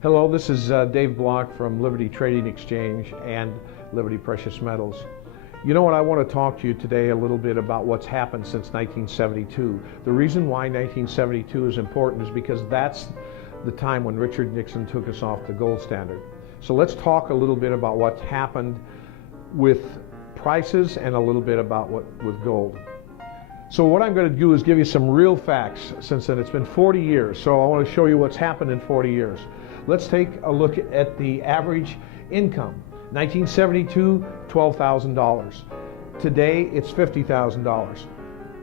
Hello, this is Dave Block from Liberty Trading Exchange and Liberty Precious Metals. You know what, I want to talk to you today a little bit about what's happened since 1972. The reason why 1972 is important is because that's the time when Richard Nixon took us off the gold standard. So let's talk a little bit about what's happened with prices and a little bit about with gold. So what I'm going to do is give you some real facts since then. It's been 40 years, so I want to show you what's happened in 40 years. Let's take a look at the average income. 1972, $12,000. Today, it's $50,000.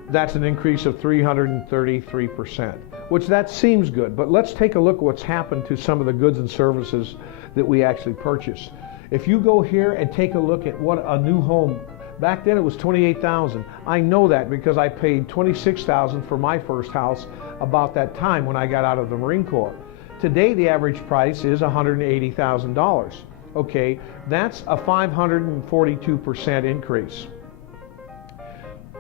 That's an increase of 333%, which that seems good, but let's take a look at what's happened to some of the goods and services that we actually purchase. If you go here and take a look at what a new home, back then it was $28,000. I know that because I paid $26,000 for my first house about that time when I got out of the Marine Corps. Today, the average price is $180,000. Okay, that's a 542% increase.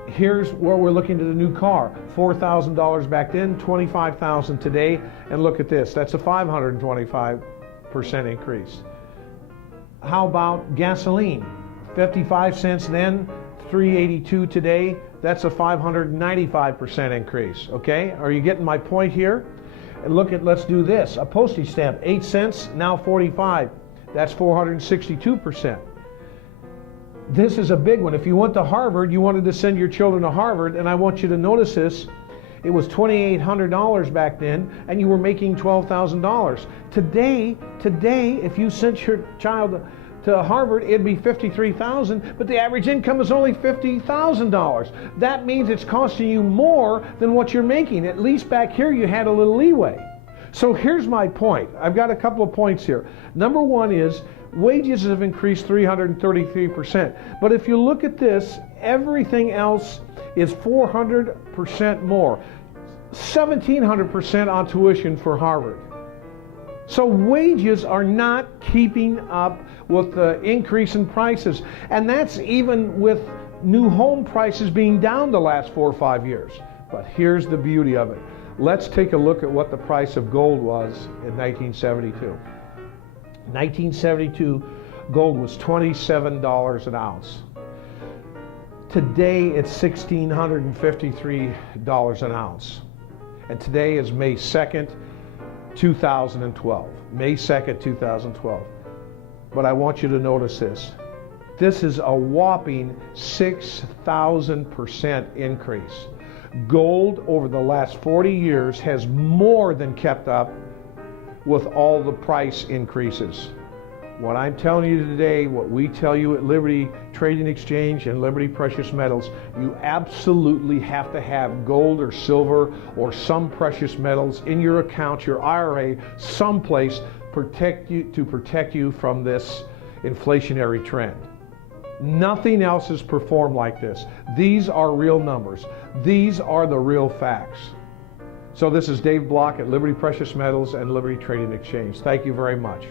Here's where we're looking at a new car. $4,000 back then, $25,000 today, and look at this. That's a 525% increase. How about gasoline? 55 cents then, $3.82 today. That's a 595% increase. Okay, are you getting my point here? And look at, let's do this. A postage stamp, 8 cents, now 45. That's 462%. This is a big one. If you went to Harvard, you wanted to send your children to Harvard, and I want you to notice this. It was $2,800 back then, and you were making $12,000. Today, if you sent your child to Harvard, it'd be $53,000, but the average income is only $50,000. That means it's costing you more than what you're making. At least back here you had a little leeway. So here's my point. I've got a couple of points here. Number one is wages have increased 333%. But if you look at this, everything else is 400% more. 1,700% on tuition for Harvard. So wages are not keeping up with the increase in prices. And that's even with new home prices being down the last 4 or 5 years. But here's the beauty of it. Let's take a look at what the price of gold was in 1972. 1972, gold was $27 an ounce. Today it's $1,653 an ounce. And today is May 2nd, 2012. May 2nd, 2012. But I want you to notice this. This is a whopping 6,000% increase. Gold over the last 40 years has more than kept up with all the price increases. What I'm telling you today, what we tell you at Liberty Trading Exchange and Liberty Precious Metals, you absolutely have to have gold or silver or some precious metals in your account, your IRA, someplace to protect you from this inflationary trend. Nothing else has performed like this. These are real numbers. These are the real facts. So this is Dave Block at Liberty Precious Metals and Liberty Trading Exchange. Thank you very much.